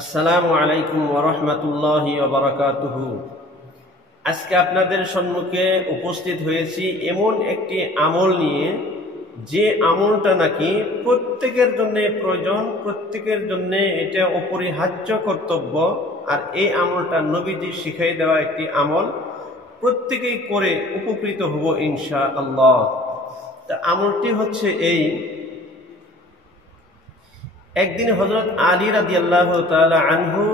আসসালামু আলাইকুম ওয়া রাহমাতুল্লাহি ওয়া বারাকাতুহু। আজকে আপনাদের সম্মুখে উপস্থিত হয়েছি এমন একটি আমল নিয়ে, যে আমলটা নাকি প্রত্যেকের জন্য প্রয়োজন, প্রত্যেকের জন্য এটা অপরিহার্য কর্তব্য। আর এই আমলটা নবীজি শিখিয়ে দেওয়া একটি আমল, প্রত্যেকেই করে উপকৃত হব ইনশাআল্লাহ। তা আমলটি হচ্ছে এই: একদিন হযরত আলী রাদিয়াল্লাহু তাআলা আনহু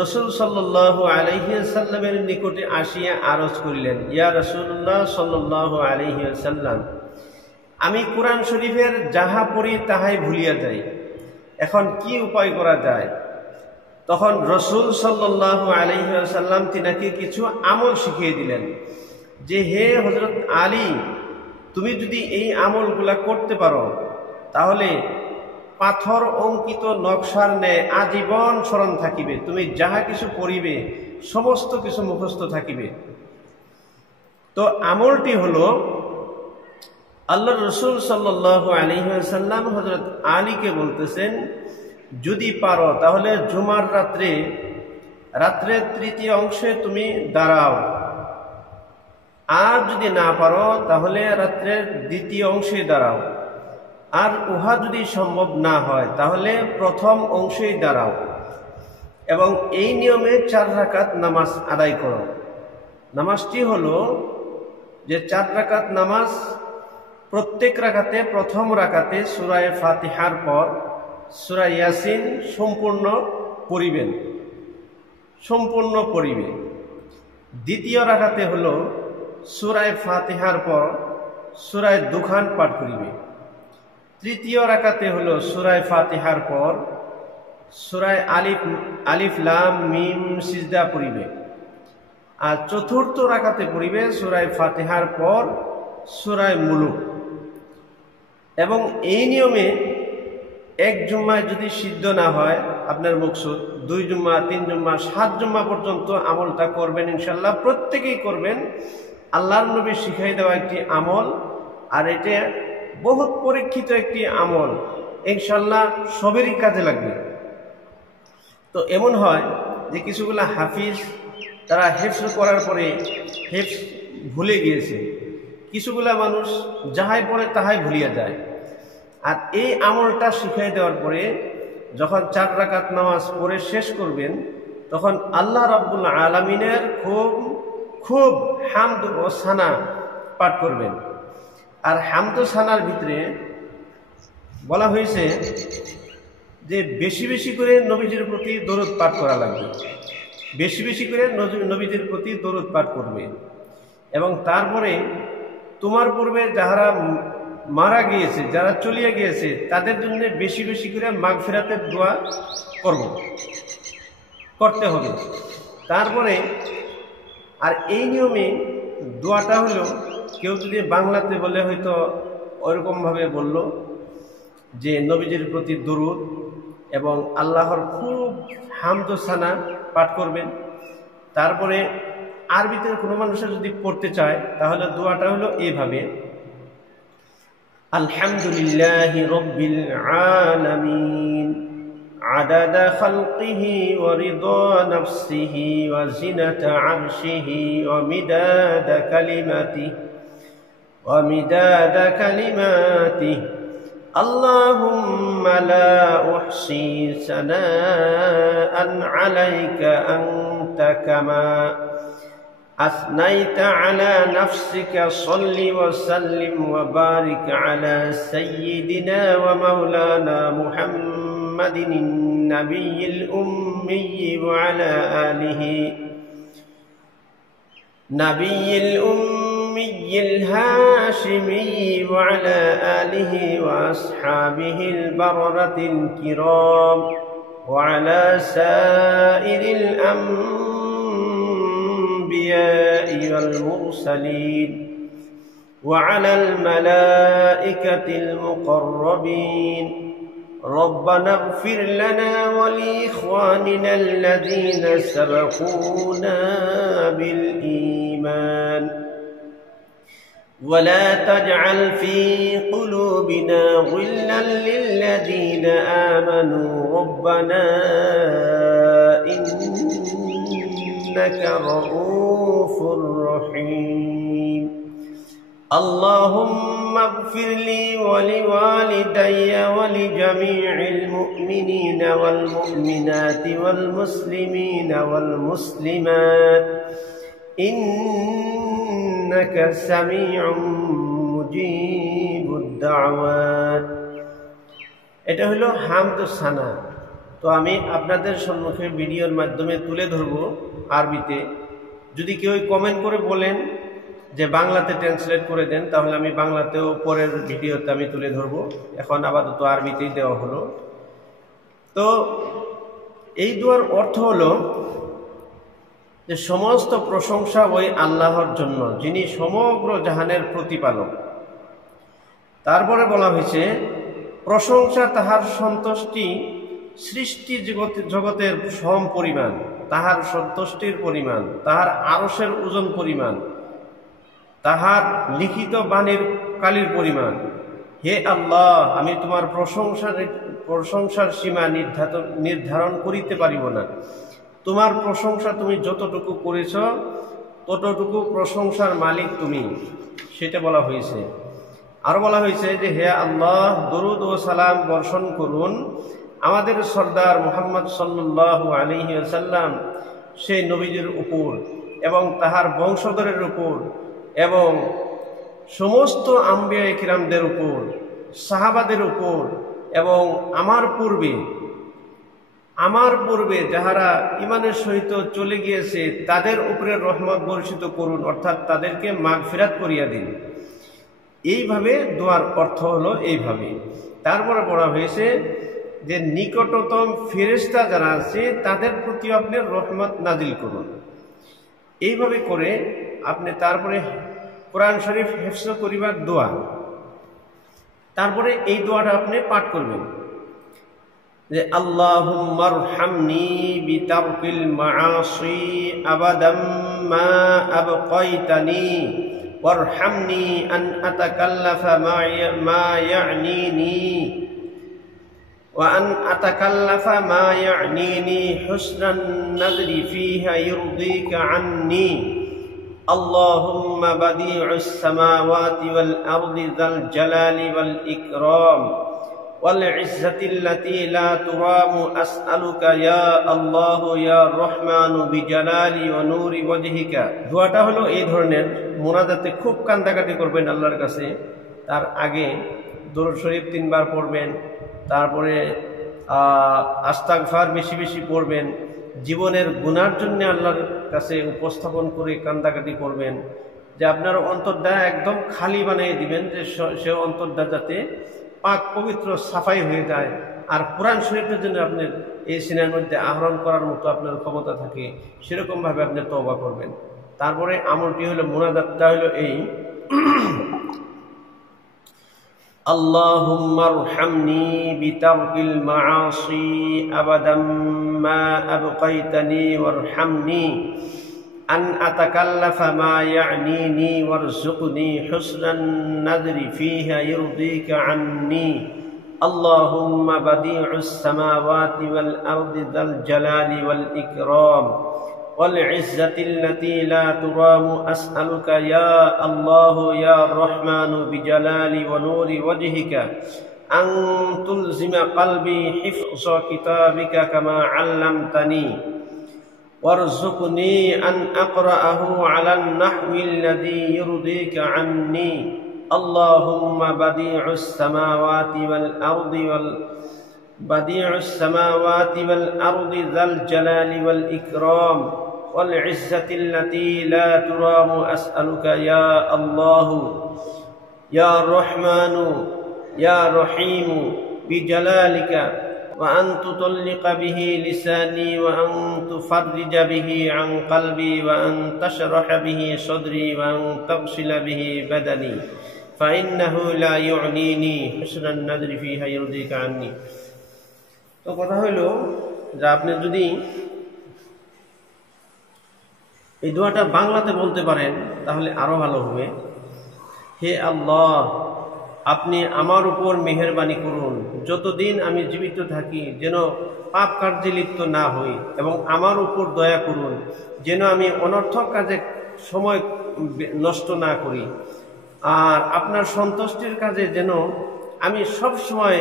রাসূল সাল্লাল্লাহু আলাইহি ওয়াসাল্লামের নিকটে আসিয়া আরজ করিলেন, ইয়া রাসূলুল্লাহ সাল্লাল্লাহু আলাইহি ওয়াসাল্লাম, আমি কুরআন শরীফের যাহা পড়ি তাহাই ভুলিয়া যাই, এখন কি উপায় করা যায়? তখন রাসূল সাল্লাল্লাহু আলাইহি ওয়াসাল্লাম তিনাকে কিছু আমল শিখিয়ে দিলেন যে, হে হযরত আলী, তুমি যদি এই আমলগুলা করতে পারো তাহলে পাথর অঙ্কিত নকশার ন্যায় আজীবন স্মরণ থাকিবে, তুমি যাহা কিছু পড়িবে সমস্ত কিছু মুখস্থ থাকিবে। তো আমলটি হলো, আল্লাহর রাসূল সাল্লাল্লাহু আলাইহি ওয়াসাল্লাম হযরত আলীকে বলতেছেন, যদি পারো তাহলে জুমার রাত্রের তৃতীয় অংশে তুমি দাঁড়াও, আর যদি না পারো তাহলে রাত্রের দ্বিতীয় অংশে দাঁড়াও, আর উহা যদি সম্ভব না হয় তাহলে প্রথম অংশেই দাঁড়াও, এবং এই নিয়মে 4 রাকাত নামাজ আদায় করো। নামাজটি হলো যে 4 রাকাত নামাজ, প্রত্যেক রাকাতে প্রথম রাকাতে সূরা ফাতিহার পর সূরা ইয়াসিন সম্পূর্ণ পড়িবে। দ্বিতীয় রাকাতে হলো সূরা ফাতিহার পর সূরা দুখান পাঠ করিবে। তৃতীয় রাকাতে হলো সূরা ফাতিহার পর সূরা আলিফ লাম মিম সিজদা পড়িবে। আর চতুর্থ রাকাতে পড়িবে সূরা ফাতিহার পর সূরা মুলুক। এবং এই নিয়মে এক জুম্মায় যদি সিদ্ধ না হয় আপনার মকসুদ, 2 জুম্মা 3 জুম্মা 7 জুম্মা পর্যন্ত আমলটা করবেন ইনশাআল্লাহ, প্রত্যেকেই করবেন। আল্লাহর নবী শিখাই দেওয়া একটি আমল, আর এটা বহুত পরীক্ষিত একটি আমল, ইনশাআল্লাহ সবেরই কাজে লাগবে। তো এমন হয় যে কিছুগুলা হাফিজ তারা হেফজ করার পরে হেফজ ভুলে গিয়েছে, কিছুগুলা মানুষ যাহাই পড়ে তাহাই ভুলিয়া যায়। আর এই আমলটা শিখাই দেওয়ার পরে যখন 4 রাকাত নামাজ পড়ে শেষ করবেন, তখন আল্লাহ রাব্বুল আলামিনের খুব হামদ ও সানা পাঠ করবেন। আর হামদ ও সানার ভিতরে বলা হয়েছে যে বেশি বেশি করে নবীজির প্রতি দরুদ পাঠ করা লাগবে, বেশি বেশি করে নবীজির প্রতি দরুদ পাঠ করবে। এবং তারপরে তোমার পূর্বে যারা মারা গিয়েছে, যারা চলিয়া গিয়েছে, তাদের জন্য বেশি বেশি করে মাগফিরাতের দোয়া করতে হবে। তারপরে আর এই নিয়মে দোয়াটা হলো, কেউ যদি বাংলাতে বলে হয়তো ওইরকমভাবে বলল যে নবীজির প্রতি দরুদ এবং আল্লাহর খুব হামদ সানা পাঠ করবেন। তারপরে আরবিতে কোনো মানুষের যদি পড়তে চায় তাহলে দোয়াটা হলো এইভাবে: আলহামদুলিল্লাহি রাব্বিল আলামিন আদাদা খালকিহি ওয়া রিদা নাফসিহি ওয়া জিনাতা আরশিহি ওয়া মিদাদা কালিমাতিহি আল্লাহুম্মা লা উহসি সানাআন আলাইকা আনতা কামা أثنيت على نفسك صل وسلم وبارك على سيدنا ومولانا محمد النبي الأمي وعلى آله نبي الأمي الهاشمي وعلى آله وأصحابه البررة الكرام وعلى سائر الأنبياء والمرسلين وعلى الملائكة المقربين ربنا اغفر لنا ولإخواننا الذين سبقونا بالإيمان ولا تجعل في قلوبنا غلا للذين آمنوا ربنا ইন্নাকা রাউফুর রহিম। আল্লাহুম্মা ইগফিরলি ওয়া লিওয়ালিদাইয়া ওয়া লিজামিইল মুমিনিনা ওয়াল মুমিনাতি ওয়াল মুসলিমিনা ওয়াল মুসলিমাত ইন্নাকা সামিউম মুজিবুদ দাওয়াত। এটা হলো হামদ সানা। তো আমি আপনাদের সম্মুখে ভিডিওর মাধ্যমে তুলে ধরব আরবিতে। যদি কেউ কমেন্ট করে বলেন যে বাংলাতে ট্রান্সলেট করে দেন, তাহলে আমি বাংলাতেও পরের ভিডিওতে আমি তুলে ধরব। এখন আপাতত আরবিতেই দেওয়া হলো। তো এই দোয়ার অর্থ হলো যে সমস্ত প্রশংসা ওই আল্লাহর জন্য, যিনি সমগ্র জাহানের প্রতিপালক। তারপরে বলা হয়েছে প্রশংসা তাহার সন্তুষ্টি সৃষ্টি জগতের সম পরিমাণ, তাহার সন্তুষ্টির পরিমাণ, তাহার আরশের ওজন পরিমাণ, তাহার লিখিত বাণীর কালির পরিমাণ। হে আল্লাহ, আমি তোমার প্রশংসার সীমা নির্ধারণ করিতে পারিব না। তোমার প্রশংসা তুমি যতটুকু করেছ ততটুকু প্রশংসার মালিক তুমি, সেটা বলা হয়েছে। আরো বলা হয়েছে যে হে আল্লাহ, দরুদ ও সালাম বর্ষণ করুন আমাদের সর্দার মুহাম্মদ সাল্লাল্লাহু আলাইহি ওয়াসাল্লাম, সেই নবীজির উপর এবং তাহার বংশধরের উপর এবং সমস্ত আম্বিয়া কিরামদের উপর, সাহাবাদের উপর এবং আমার পূর্বে যাহারা ইমানের সহিত চলে গিয়েছে তাদের উপরে রহমত বর্ষিত করুন, অর্থাৎ তাদেরকে মাগফিরাত করিয়া দিন। এইভাবে দোয়ার অর্থ হলো এইভাবে। তারপরে বলা হয়েছে যে নিকটতম ফেরেশতা যারা আছে তাদের প্রতি আপনি রহমত নাজিল করুন। এইভাবে করে আপনি তারপরে কোরআন শরীফ হিফজ করিবার দোয়া। তারপরে এই দোয়াটা আপনি পাঠ করবেন যে আল্লাহুম্মা আরহামনি বিতারকিল মাআসি আবাদাম মা আবকাইতানি ওয়ারহামনি আন আতাকাল্লাফা মা ইয়ানিনি وأن أتكلف ما يعنيني حسن النذر فيها يرضيك عني اللهم بديع السماوات والأرض ذا الجلال والإكرام والعزة التي لا ترام أسألك يا الله يا الرحمن بجلال ونور وجهك। দোয়াটা হলো এই ধরনের, মুনাজাতে খুব কান্দাকাটি করবেন আল্লাহর কাছে। তার আগে দরুদ শরীফ 3 বার পড়বেন, তারপরে আস্তাগফার বেশি বেশি পড়বেন, জীবনের গুনার জন্য আল্লাহর কাছে উপস্থাপন করে কান্দাকাটি করবেন, যে আপনার অন্তরটা একদম খালি বানিয়ে দিবেন, যে সে অন্তরটা যাতে পাক পবিত্র সাফাই হয়ে যায়। আর কোরআন শরীফের জন্য আপনার এই সিনার মধ্যে আহরণ করার মতো আপনার ক্ষমতা থাকে, সেরকমভাবে আপনি তওবা করবেন। তারপরে আমলটি হলো, মুনাজাতটা হলো এই اللهم ارحمني بترك المعاصي أبدا ما أبقيتني وارحمني أن أتكلف ما يعنيني وارزقني حسن النذر فيها يرضيك عني اللهم بديع السماوات والأرض ذا الجلال والإكرام والعزة التي لا ترام أسألك يا الله يا الرحمن بجلال ونور وجهك أن تلزم قلبي حفظ كتابك كما علمتني وارزقني أن أقرأه على النحو الذي يرضيك عني اللهم بديع السماوات والأرض ذا الجلال والإكرام والعزة التي لا ترام أسألك يا الله يا الرحمن يا رحيم بجلالك وأن تطلق به لساني وأن تفرج به عن قلبي وأن تشرح به صدري وأن تغسل به بدني فإنه لا يعنيني حسن النذر فيها يرضيك عني। তো কথা হলো যে আপনি যদি এই দোয়াটা বাংলাতে বলতে পারেন তাহলে আরো ভালো হবে। হে আল্লাহ, আপনি আমার উপর মেহেরবানি করুন, যতদিন আমি জীবিত থাকি যেন পাপ কার্যে লিপ্ত না হই, এবং আমার উপর দয়া করুন যেন আমি অনর্থক কাজে সময় নষ্ট না করি, আর আপনার সন্তুষ্টির কাজে যেন আমি সব সময়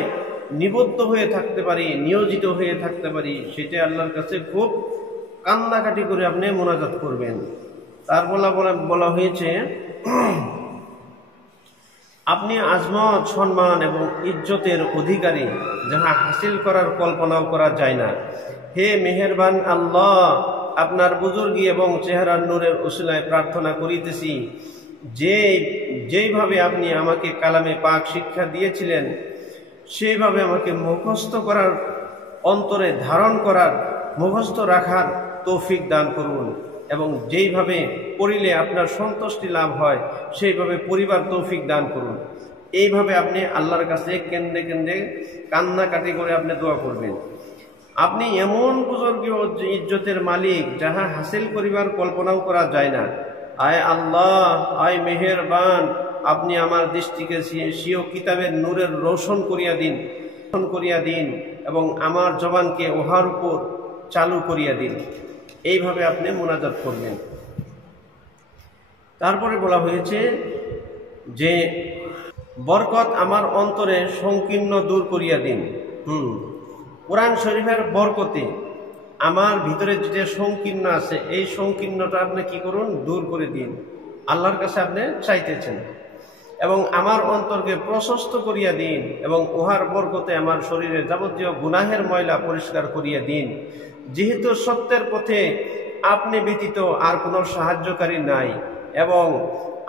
নিবদ্ধ হয়ে থাকতে পারি, নিয়োজিত হয়ে থাকতে পারি, সেটা আল্লাহর কাছে খুব কান্নাকাটি করে আপনি মোনাজাত করবেন। তার বলা হয়েছে আপনি আজমত, সম্মান এবং ইজ্জতের অধিকারী, যাহা হাসিল করার কল্পনাও করা যায় না। হে মেহেরবান আল্লাহ, আপনার বুজুর্গি এবং চেহারার নূরের উসিলায় প্রার্থনা করিতেছি, যেইভাবে আপনি আমাকে কালামে পাক শিক্ষা দিয়েছিলেন সেইভাবে আমাকে মুখস্থ করার, অন্তরে ধারণ করার, মুখস্থ রাখার তৌফিক দান করুন, এবং যেইভাবে পড়িলে আপনার সন্তুষ্টি লাভ হয় সেইভাবে পরিবার তৌফিক দান করুন। এইভাবে আপনি আল্লাহর কাছে কেন্দ্রে কেন্দ্রে কান্নাকাটি করে আপনি দোয়া করবেন। আপনি এমন বুজুর্গি ও ইজ্জতের মালিক, যাহা হাসিল করিবার কল্পনাও করা যায় না। আয় আল্লাহ, আয় মেহেরবান, আপনি আমার দৃষ্টিকে স্বীয় কিতাবের নূরের রোশন করিয়া দিন এবং আমার জবানকে উহার উপর চালু করিয়া দিন। এইভাবে আপনি মোনাজাত করবেন। তারপরে বলা হয়েছে যে বরকত আমার অন্তরে সংকীর্ণ দূর করিয়া দিন। কোরআন শরীফের বরকতে আমার ভিতরে যে সংকীর্ণ আছে, এই সংকীর্ণটা আপনি কি করুন, দূর করে দিন। আল্লাহর কাছে আপনি চাইতেছেন, এবং আমার অন্তরকে প্রশস্ত করিয়া দিন, এবং উহার বরকতে আমার শরীরে যাবতীয় গুনাহের ময়লা পরিষ্কার করিয়া দিন। যেহেতু সত্যের পথে আপনি ব্যতীত আর কোনো সাহায্যকারী নাই, এবং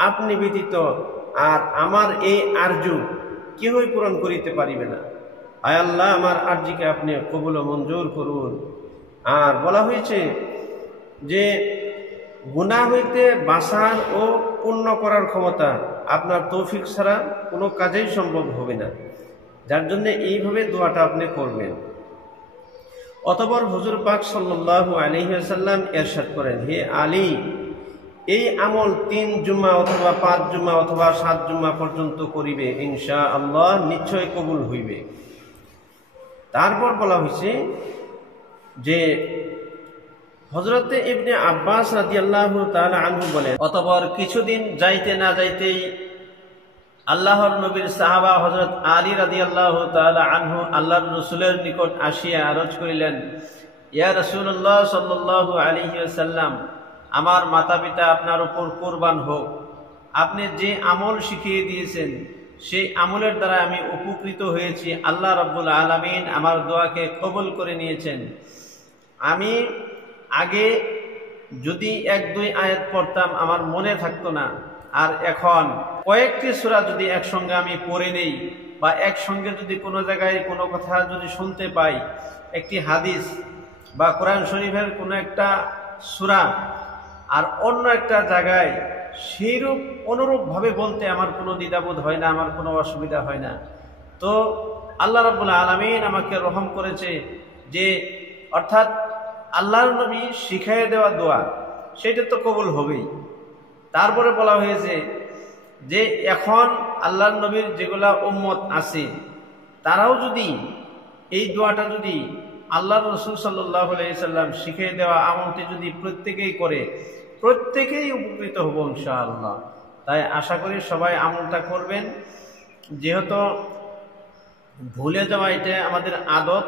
আপনি ব্যতীত আর আমার এই আরজু কেহই পূরণ করিতে পারিবে না। আয় আল্লাহ, আমার আরজিকে আপনি কবুল ও মঞ্জুর করুন। আর বলা হয়েছে যে গুনাহ হইতে বাঁচার ও পূর্ণ করার ক্ষমতা আপনার তৌফিক ছাড়া কোনো কাজেই সম্ভব হবে না, যার জন্য এইভাবে দোয়াটা আপনি করবেন। অতঃপর হুজুর পাক সাল্লাল্লাহু আলাইহি ওয়াসাল্লাম ইরশাদ করেন, হে আলী, এই আমল 3 জুমা অথবা 5 জুমা অথবা 7 জুমা পর্যন্ত করিবে, ইনশাআল্লাহ নিশ্চয় কবুল হইবে। তারপর বলা হয়েছে যে হযরতে ইবনে আব্বাস রাদিয়াল্লাহু তাআলা আনহু বলেন, অতঃপর কিছুদিন যাইতে না যাইতেই আল্লাহর নবীর সাহাবা হযরত আলী রাদিয়াল্লাহু তাআলা আনহু আল্লাহর রাসূলের নিকট আসিয়া আরজ করিলেন, ইয়া রাসূলুল্লাহ সাল্লাল্লাহু আলাইহি ওয়াসাল্লাম, আমার মাতা পিতা আপনার উপর কুরবান হোক। আপনি যে আমল শিখিয়ে দিয়েছেন সেই আমলের দ্বারা আমি উপকৃত হয়েছি। আল্লাহ রাব্বুল আলামিন আমার দোয়াকে কবুল করে নিয়েছেন। আমি আগে যদি 1-2 আয়াত পড়তাম আমার মনে থাকতো না, আর এখন কয়েকটি সূরা যদি একসঙ্গে আমি পড়ে নেই, বা একসঙ্গে যদি কোনো জায়গায় কোনো কথা যদি শুনতে পাই, একটি হাদিস বা কোরআন শরীফের কোনো একটা সূরা আর অন্য একটা জায়গায় সেইরূপ অনুরূপভাবে বলতে আমার কোনো দ্বিধাবোধ হয় না, আমার কোনো অসুবিধা হয় না। তো আল্লাহ রাব্বুল আলামিন আমাকে রহম করেছে যে, অর্থাৎ আল্লাহর নবী শিখাইয়ে দেওয়া দোয়া সেটা তো কবুল হবেই। তারপরে বলা হয়েছে যে এখন আল্লাহর নবীর যেগুলা উম্মত আছে তারাও যদি এই দোয়াটা যদি আল্লাহর রাসূল সাল্লাল্লাহু আলাইহি সাল্লাম শিখিয়ে দেওয়া আমলটি যদি প্রত্যেকেই করে, প্রত্যেকেই উপকৃত হব ইনশাআল্লাহ। তাই আশা করি সবাই আমলটা করবেন। যেহেতু ভুলে যাওয়া এটা আমাদের আদত,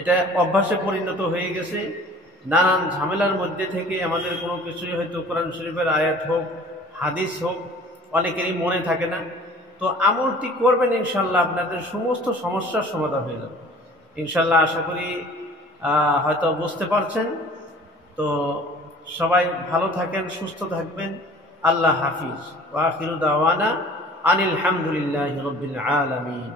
এটা অভ্যাসে পরিণত হয়ে গেছে। নানান ঝামেলার মধ্যে থেকে আমাদের কোনো কিছুই হয়তো কোরআন শরীফের আয়াত হোক, হাদিস হোক, অনেকেরই মনে থাকে না। তো আমলটি করবেন ইনশাল্লাহ, আপনাদের সমস্ত সমস্যার সমাধান হয়ে যাবে ইনশাল্লাহ। আশা করি হয়তো বুঝতে পারছেন। তো সবাই ভালো থাকেন, সুস্থ থাকবেন। আল্লাহ হাফিজ। ওয়া আখিরু দাওয়ানা আনিল হামদুলিল্লাহি রাব্বিল আলামিন।